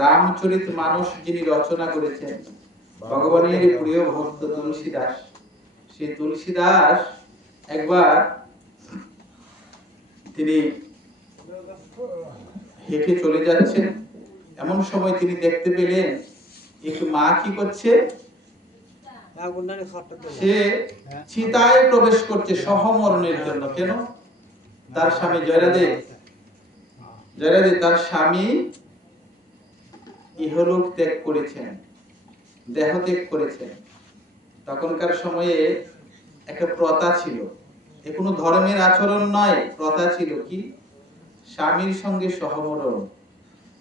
রামচরিত মানস যিনি রচনা করেছেন, ভগবানের প্রিয় ভক্ত তুলসী দাস। সেই তুলসী দাস একবার তিনি হেঁটে চলে যাচ্ছেন, এমন সময় তিনি দেখতে পেলেন একটু মা কি করছে, সে চিতায় প্রবেশ করছে সহমরণের জন্য। কেন? তার স্বামী জয়রাধে তার স্বামী ইহলোক ত্যাগ করেছেন, দেহ ত্যাগ করেছেন। তখনকার সময়ে একটা প্রথা ছিল, এ কোনো ধর্মের আচরণ নয়, প্রথা ছিল কি, স্বামীর সঙ্গে সহমরণ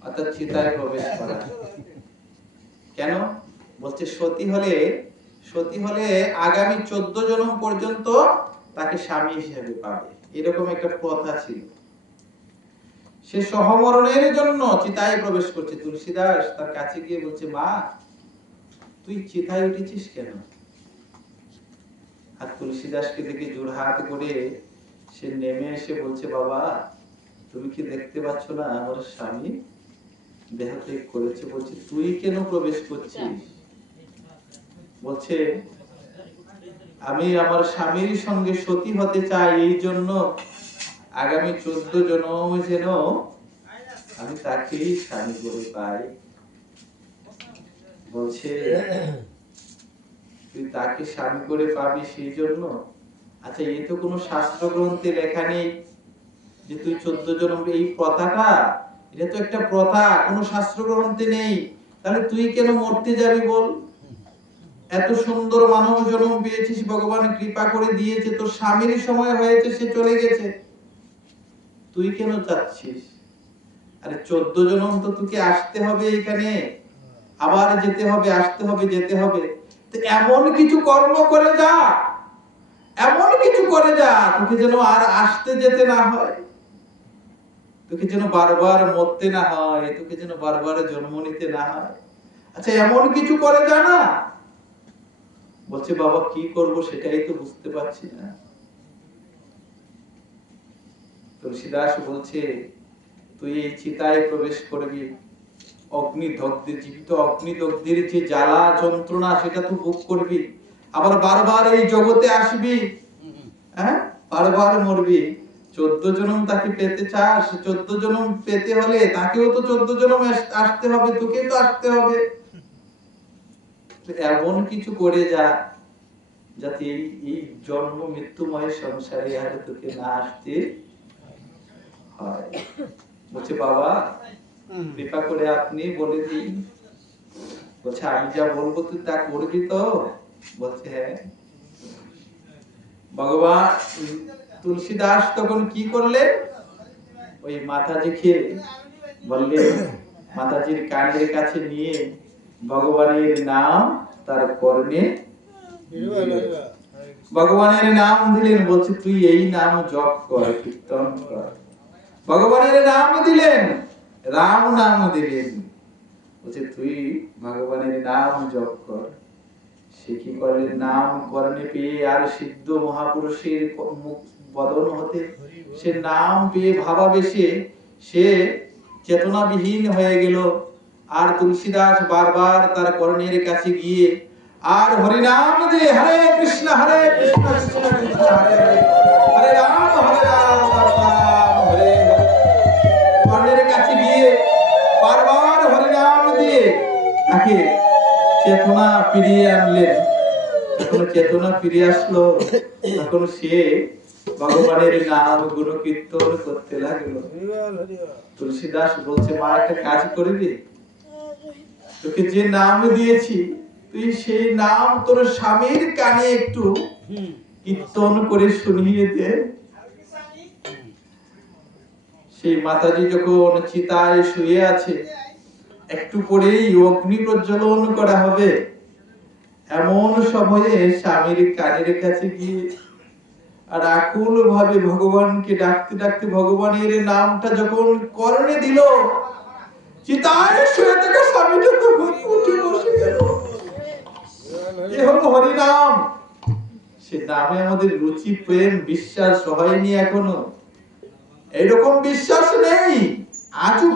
অর্থাৎ চিতায় প্রবেশ করা। কেন? বলছে সতী হলে আগামী 14 জন্ম পর্যন্ত তাকে স্বামী হিসেবে পাবে, এরকম একটা প্রথা ছিল। সে সহমরণের জন্য চিতায় প্রবেশ করছে। তুলসীদাস তার কাছে গিয়ে বলছে, মা তুই চিতায় উঠেছিস কেন? আর তুলসীদাসকে দেখে জোড়হাত করে সে নেমে এসে বলছে, বাবা তুমি কি দেখতে পাচ্ছ না আমার স্বামী দেহ ত্যাগ করেছে? বলছে তুই কেন প্রবেশ করছিস? বলছে আমি আমার স্বামীর সঙ্গে সতী হতে চাই, এই জন্য আগামী 14 জন্ম যেন আমি তাকেই স্বামী করে পাই। বলছে তুই তাকে স্বামী করে পাবি সেই জন্য? আচ্ছা, এ তো কোনো শাস্ত্র গ্রন্থে লেখা নেই যে তুই 14 জন্ম, এই প্রথাটা এটা তো একটা প্রথা, কোনো শাস্ত্র গ্রন্থে নেই। তাহলে তুই কেন মরতে যাবি বল? এত সুন্দর মানব জন্ম পেয়েছিস, ভগবান কৃপা করে দিয়েছে, তোর স্বামীর সময় হয়েছে, সে চলে গেছে, তুই কেন চাচ্ছিস? আরে 14 জন্ম তো তোকে আসতে হবে, এখানে আবার যেতে হবে, আসতে হবে, যেতে হবে। তো এমন কিছু কর্ম করে যা, এমন কিছু করে যা তোকে যেন আর আসতে যেতে না হয়, তোকে যেন বারবার মরতে না হয়, তোকে যেন বারবার জন্ম নিতে না হয়। আচ্ছা এমন কিছু করে যা না। বলছে বাবা কি করব সেটাই তো বুঝতে পারছি না। তুলসীদাস বলছে তুই এই চিতায় প্রবেশ করবি, অগ্নিদগ্ধে, জীবিত অগ্নিদগ্ধের যে জ্বালা যন্ত্রণা সেটা তুই ভোগ করবি, আবার বারবার এই জগতে আসবি, হ্যাঁ বারবার মরবি। 14 জন্ম তাকে পেতে চাস, 14 জন্ম পেতে হলে তাকেও তো 14 জন্ম আসতে হবে, তোকে তো আসতে হবে। এমন কিছু করে যা যাতে এই জন্ম মৃত্যুময় সংসারে আর তোকে না আসতে হয়। বলছে বাবা কৃপা করে আপনি বলে দিন। বলছে আমি যা বলবো তুই তা করবি তো? বলছে হ্যাঁ। ভগবান তুলসীদাস তখন কি করলেন, ওই মাতাজিকে বললেন, মাতাজির কানের কাছে নিয়ে ভগবানের নাম তার কর্ণে, ভগবানের নাম দিলেন। বলছে তুই এই নাম জপ কর, কীর্তন কর। ভগবানের নাম দিলেন, রাম নাম দিলেন। বলছে তুই ভগবানের নাম জপ কর। সে কি করলেন, নাম কর্ণে পেয়ে আর সিদ্ধ মহাপুরুষের মুখ বদন হতে সে নাম পেয়ে ভাবাবেশে সে চেতনাবিহীন হয়ে গেল। আর তুলসীদাস বারবার তার কর্ণের কাছে গিয়ে আর হরিনাম দিয়ে হরে কৃষ্ণ কৃষ্ণ কৃষ্ণ হরে হরে, হরে রাম রাম হরে হরে, কর্ণের কাছে গিয়ে বারবার হরিনাম দিয়ে তাকে চেতনা ফিরিয়ে আনলেন। যখন চেতনা ফিরে আসলো তখন সে ভগবানের নাম গুণ কীর্তন করতে লাগলো। তুলসীদাস বলছে মা একটা কাজ করবি, তোকে যে নাম দিয়েছি তুই সেই নাম তোর স্বামীর কানে একটু কীর্তন করে শুনিয়ে দে। সেই মাতাজি যখন চিতায় শুয়ে আছে, একটু পরেই অগ্নি প্রজ্বলন করা হবে, এমন সময়ে স্বামীর কানের কাছে গিয়ে আর আকুল ভাবে ভগবানকে ডাকতে ডাকতে ভগবানের নামটা যখন কর্ণে দিল, চিতায় শুয়ে থাকা স্বামীটা তখন উঠে বসে গেল। এ হলো হরিনাম। সে নামে আমাদের রুচি, প্রেম, বিশ্বাস হয়নি এখনো, এরকম বিশ্বাস নেই আজও।